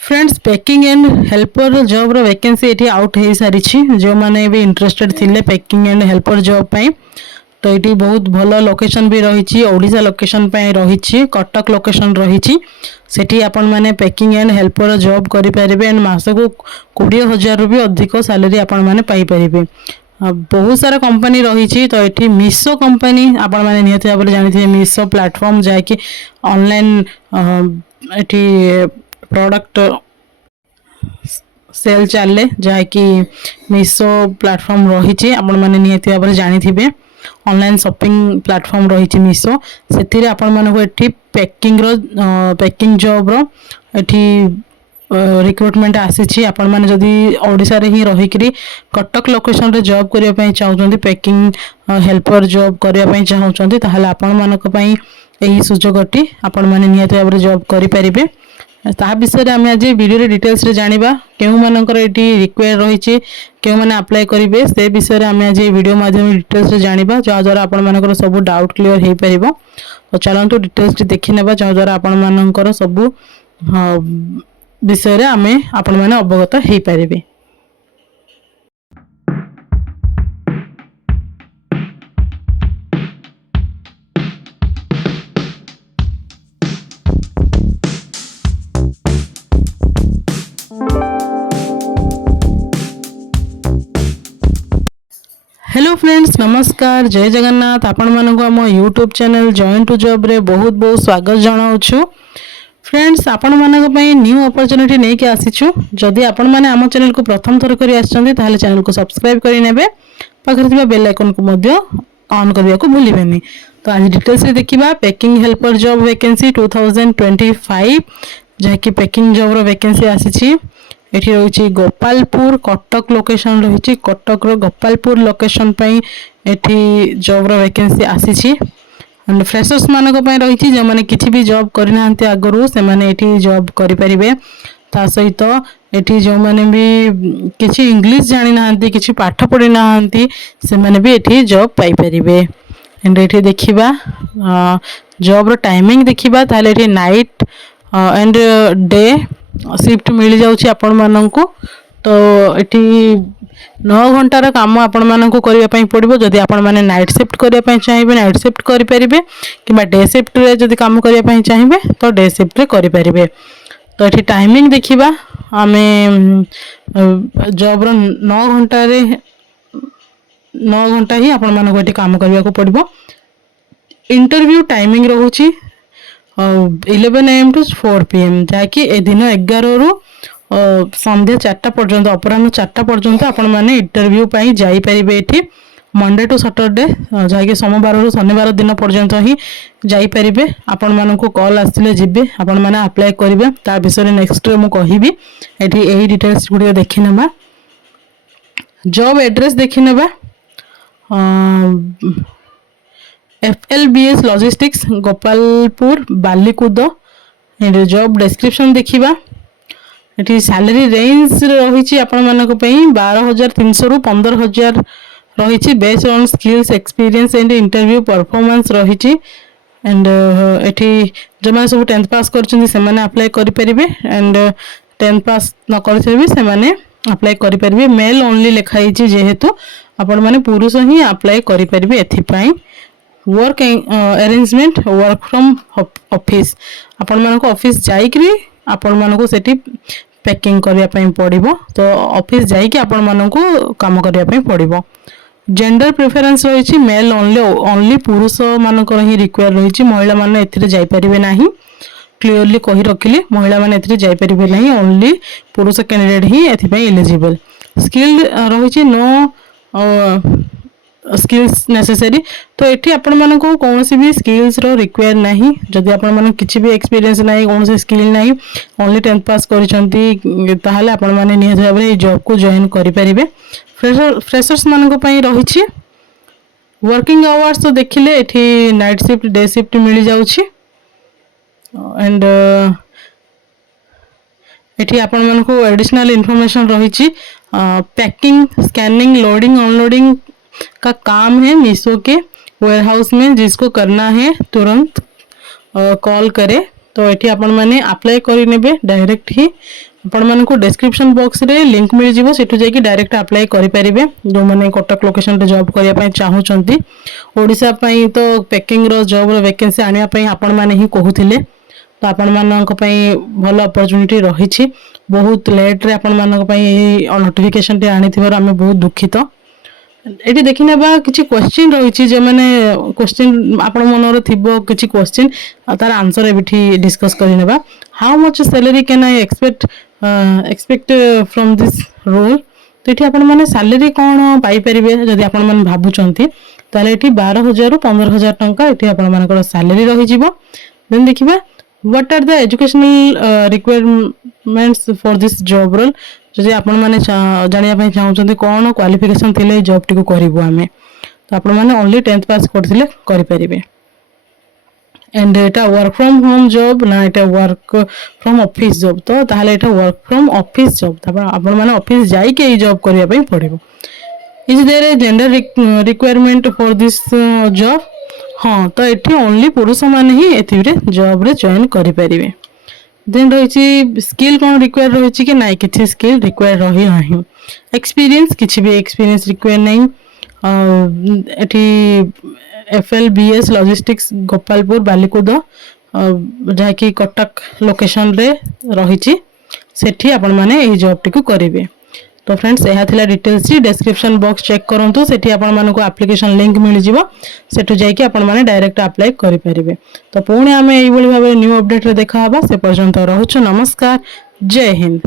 Friends packing and helper job रो vacancy एठी out हो सारी जो मैंने भी इंटरेस्टेड थिले पैकिंग एंड हेल्पर जॉब पाई तो ये बहुत भल लोकेशन भी रही ओडिशा लोकेशन रही कटक लोकेशन रही सेठी आपण माने पैकिंग एंड हेल्पर जॉब करि परिबे एंड मासको 20,000 भी अधिक सैलरी आपण माने पाई परिबे। बहुत सारा कंपनी रही तो ये मीशो कंपनी आपण माने निहत भाव जानी मीशो प्लेटफॉर्म जहाँकि ऑनलाइन ये प्रोडक्ट सेल चले जहाँकि मीशो प्लेटफॉर्म रही आपण मैंने निहत भाव जानी ऑनलाइन शॉपिंग प्लेटफॉर्म रही मीशो से आपण मानक ये पैकिंग जॉब रो रिक्रुटमेंट आसी आपण मैंने जदि ओडिशा रे ही रही कटक लोकेशन रे जॉब करने चाहते पैकिंग हेल्पर जॉब करने चाहते ताहले आपण मानक पई एही सुजोगटी आपण माने निहत भाव जॉब करि परिबे। ता विषय आम आज वीडियो डिटेल्स रे जानिबा केउ मानकर एटी रिक्वायर रही केउ माने अप्लाई करिवे से विषय आम आज वीडियो माध्यम डिटेल्स रे जानिबा जहाँ द्वारा आपण मानकर सब डाउट क्लियर हो पारिबो। तो चलंतु डिटेल्स देखि नेबा जहाँ द्वारा आपण मानकर सब विषय रे आमे आपण माने अवगत हो पारिबे। हेलो फ्रेंड्स नमस्कार जय जगन्नाथ आपण मानक आम YouTube channel join to job रे बहुत बहुत स्वागत जनाऊँ। फ्रेंड्स आपण मानक पई न्यू अपॉर्चुनिटी नहीं के आसीछु जदि आपण माने आम चैनल को प्रथम थर करी आछंती ताहले चैनल को सब्सक्राइब करि नेबे पाखरे थिबा बेल आइकन को मध्य ऑन करिया को भूलिबेनी। तो आज डिटेल्स रे देखिबा पैकिंग हेल्पर जॉब वैकेंसी 2025 जहाँकि पैकिंग जॉब रो वैकेंसी आसीछि एठी रही गोपालपुर कटक लोकेशन रही कटक रो गोपालपुर लोकेशन पई एठी जॉब रो वैकेंसी आसीछि एंड फ्रेशर्स मानक पई रही जो माने किछि भी जॉब करना आगरू से माने एठी जॉब करि परिबे। ता सहित एठी जो माने भी किछि इंग्लिश जानि नाहंती किछि पाठ पढ़ी नाहंती से माने भी एठी जॉब पाई परिबे। एंड एठी देखिबा जॉब रो टाइमिंग देखिबा ताले एठी नाइट एंड डे शिफ्ट मिल जाउछि आपण माननकु। तो एठी 9 घंटार काम आपण माननकु करिया पई पड़िबो जदि आपण माने नाइट शिफ्ट करिया पई चाहिबे नाइट शिफ्ट करि परिबे किबा डे शिफ्ट रे जदि काम करिया पई चाहिबे तो डे शिफ्ट रे करि परिबे। तो एठी टाइमिंग देखिबा आमे जॉब रो 9 घंटा रे 9 घंटा ही आपण माननकु एठी काम करिया को पड़िबो। इंटरव्यू टाइमिंग रहउछि 11 AM टू 4 PM जहाँकि ए दिन 11 रु संध्या 4टा पर्यंत अपराह्न 4टा पर्यंत आपण माने इंटरव्यू पाई जाई परिबे। एठी मंडे टू सैटरडे जहाँकि सोमवार रु शनिवार दिन पर्यंत ही जाई परिबे। आपण मानकु कॉल आसिले जिबे आपण माने अप्लाई करिवे ता विषय नेक्स्ट मु कहिबी। एठी एही डिटेल्स गुडी देखि नेबा जॉब एड्रेस देखि नेबा FLBS logistics Gopalpur Balikuda job description देखिबा एटी सैलरी रेंज रही आपण मानक पई 12,300 रु 15,000 रही based on skills experience and interview performance रही एंड एटी जो माने सब 10th पास करछन से माने अप्लाई करि परिबे एंड 10th पास न करछे भी से माने अप्लाई करि परिबे। मेल ओनली लिखाई छी जेहेतु आपण माने पुरुष ही अप्लाई करि परिबे। एथि पई work arrangement work from office आपण मानको ऑफिस जाई करी आपण मानको सेठी पैकिंग करिया पई पड़िबो। तो ऑफिस जाई कि आपण मानको काम करिया पई पड़िबो। जेंडर प्रेफरेंस रही मेल ओनली पुरुष मानकर ही रिक्वायर रही महिला माने एथिरे जाई परिबे नाही क्लियरली कहि रखिली महिला माने एथिरे जाई परिबे नाही ओनली पुरुष कैंडिडेट ही एथि पई एलिजिबल। स्किल रही नो स्किल्स नेसेसरी तो एठी आपण मानको कोनोसी भी स्किल्स रो रिक्वायर नाही जदि आपण माने किछि भी एक्सपीरियंस नाही कोनोसी स्किल नाही ओनली 10th पास करिसंती ताहाले आपण माने निहत भाबरे जॉब को जॉइन करि परिबे। फ्रेशर्स मानको पई रहिछि वर्किंग आवर्स तो देखिले एठी नाइट शिफ्ट डे शिफ्ट मिल जाउछि एंड एठी आपण मानको एडिशनल इंफॉर्मेशन रहिछि पैकिंग स्कैनिंग लोडिंग अनलोडिंग का काम है मीशो के वेयरहाउस में जिसको करना है तुरंत कॉल करे। तो ये आपण मैंने अप्लाई कर डायरेक्ट ही आपण मानक डिस्क्रिप्शन बॉक्स रे लिंक मिल जिवो सेटु जाई डायरेक्ट अप्लाई करि परिबे जो माने कटक लोकेशन रे जॉब करिया पई चाहूचंती ओडिसा पई तो पैकिंग रो जॉब रो वैकेंसी आनिया पई आपण माने ही कहूथिले तो आपण मानक पई भलो अपॉर्चुनिटी रहिछि बहुत लेट रे आपण मानक पई ए नोटिफिकेशन रे आनिथिबार हम बहुत दुखित एटी देखि नेबा किछि क्वेश्चन रहिछि जे माने क्वेश्चन आपण मनर थिबो किछि क्वेश्चन तार आंसर एबिठी डिस्कस करि नेबा how much salary can I expect from this role तो ये आपण मैंने सैलरी कौन पाइपर जदि आपण मैंने भावुंट ताले ये 12,000 रु 15,000 टंका ये आपण मानकर सैलरी रही देन देखिबा what are the educational requirements for this job role जदि आपण माने जानिया पई चाहउछन्ते कोन क्वालिफिकेशन थिले जॉब टिको करिवो आमे तो आपण माने ओनली 10th पास करथिले करि परिबे and Etah work from home job ना एटा वर्क फ्रॉम ऑफिस जॉब तो ताहले एटा वर्क फ्रॉम ऑफिस जॉब तब आपण माने ऑफिस जाई के जॉब करिया पई पड़िबो is there a gender requirement for this job हाँ तो एठी ओनली पुरुष माने ही एथिरे जॉब रे जॉइन करि परिबे देन रही स्किल कौन रिक्वायर रही कि ना किसी स्किल रिक्वायर रही ना एक्सपीरियंस किसी भी एक्सपीरियंस रिक्वायर नहीं एठी FLBS लॉजिस्टिक्स गोपालपुर बालिकुद जहाँकि कटक लोकेशन रे रही सेठी आपण माने एही जॉब टिकु करिवे तो फ्रेंड्स यह थिला डिटेल्स डिस्क्रिप्शन बॉक्स चेक करंतु सेठी आपण मानको एप्लिकेशन लिंक मिल जिवो सेठु जाई कि आपण माने डायरेक्ट अप्लाई करि परिबे तो पुणी आमे एई भली भाबे न्यू अपडेट रे देखा हबा से पर्यंत रहउछु नमस्कार जय हिंद।